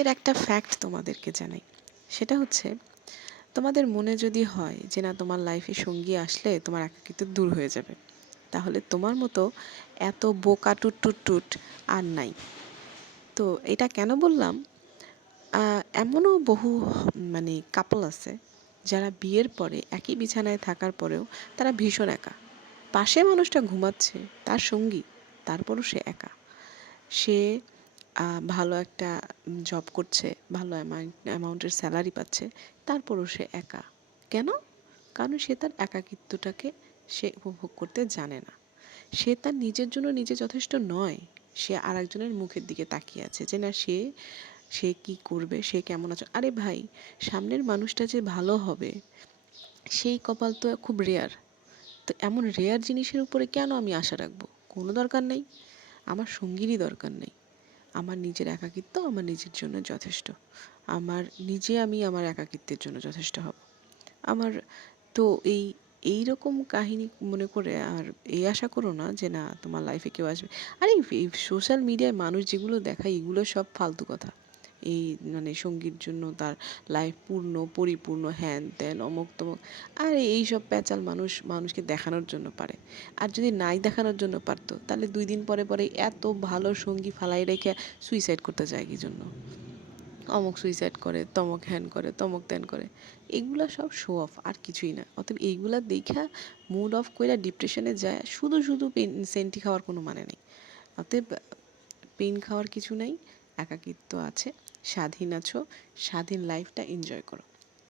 এর একটা ফ্যাক্ট তোমাদেরকে জানাই। সেটা হচ্ছে, তোমাদের মনে যদি হয় যে না, তোমার লাইফে সঙ্গী আসলে তোমার একাকিত্ব দূর হয়ে যাবে, তাহলে তোমার মতো এত বোকা টুট টুট টুট আর নাই। তো এটা কেন বললাম? এমনও বহু মানে কাপল আছে যারা বিয়ের পরে একই বিছানায় থাকার পরেও তারা ভীষণ একা। পাশে মানুষটা ঘুমাচ্ছে, তার সঙ্গী, তারপরও সে একা। সে ভালো একটা জব করছে, ভালো অ্যামাউন্ট অ্যামাউন্টের স্যালারি পাচ্ছে, তারপরও সে একা। কেন? কারণ সে তার একাকিত্বটাকে সে উপভোগ করতে জানে না। সে তার নিজের জন্য নিজে যথেষ্ট নয়, সে আরেকজনের মুখের দিকে তাকিয়ে আছে যে, না, সে সে কি করবে? সে কেমন আছে? আরে ভাই, সামনের মানুষটা যে ভালো হবে, সেই কপাল তো খুব রেয়ার তো এমন রেয়ার জিনিসের উপরে কেন আমি আশা রাখব? কোনো দরকার নেই। আমার সঙ্গীরই দরকার নেই। আমার নিজের একাকিত্ব আমার নিজের জন্য যথেষ্ট। আমার, নিজে আমি আমার একাকিত্বের জন্য যথেষ্ট হব। আমার, তো এই এই রকম কাহিনী মনে করে আর এই আশা করো না যে না, তোমার লাইফে কেউ আসবে। আরে এই সোশ্যাল মিডিয়ায় মানুষ যেগুলো দেখায়, এগুলো সব ফালতু কথা। এই মানে সঙ্গীর জন্য তার লাইফ পূর্ণ, পরিপূর্ণ, হ্যান ত্যান, অমুক তমুক। আর এই সব প্যাচাল মানুষ, মানুষকে দেখানোর জন্য পারে। আর যদি নাই দেখানোর জন্য পারতো, তাহলে দুই দিন পরে পরে এত ভালো সঙ্গী ফালাই রেখে সুইসাইড করতে যায় কি জন্য? অমুক সুইসাইড করে, তমক হ্যান করে, তমক ত্যান করে। এগুলা সব শো অফ আর কিছুই না। অতএব এইগুলা দেখা মুড অফ কইরা ডিপ্রেশনে যায়, শুধু শুধু পেন সেন্টি খাওয়ার কোনো মানে নেই। অতএব পেন খাওয়ার কিছু নাই। একাকিত্ব আছে স্বাধীন আছো স্বাধীন লাইফটা এনজয় করো।